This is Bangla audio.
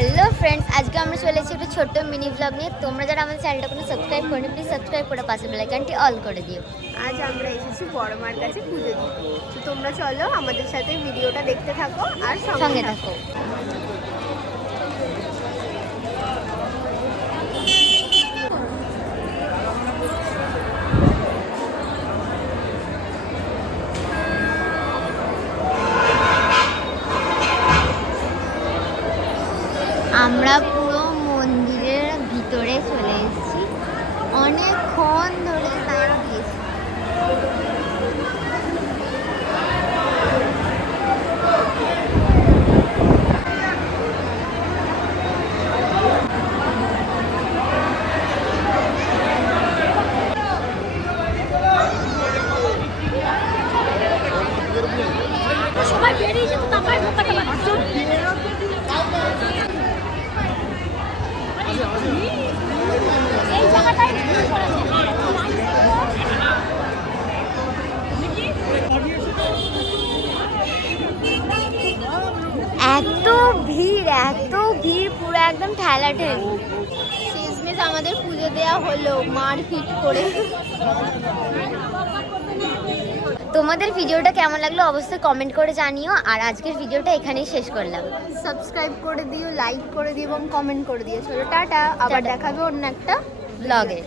হ্যালো ফ্রেন্ডস, আজকে আমরা চলে এসেছি একটা ছোট্ট মিনি ব্লগ নিয়ে। তোমরা যারা আমাদের চ্যানেলটা কোনো সাবস্ক্রাইব করনি, প্লিজ সাবস্ক্রাইব করে পাশে বেল আইকনটি অল করে দিও। আজ আমরা এসেছি বড় মার কাছে পুজো দিতে। তো তোমরা চলো আমাদের সাথে ভিডিওটা দেখতে থাকো আর সঙ্গে থাকো। আমরা পুরো মন্দিরের ভিতরে চলে এসেছি, অনেকক্ষণ ধরে লাইন দিয়েছি। সবাই বেরিয়ে যেত তারপরে ঢোকাতে পারতো। এই জায়গাটাই এত ভিড় পুরো একদম ঠেলাঠেলি। শেষমেশ আমাদের পুজো দেওয়া হলো মারপিট করে। তোমাদের ভিডিওটা কেমন লাগলো অবশ্যই কমেন্ট করে জানিও। আর আজকের ভিডিওটা এখানেই শেষ করলাম। সাবস্ক্রাইব করে দিও, লাইক করে দিও এবং কমেন্ট করে দিও। চলো টাটা, আবার টাটা। দেখাবে অন্য একটা ব্লগে।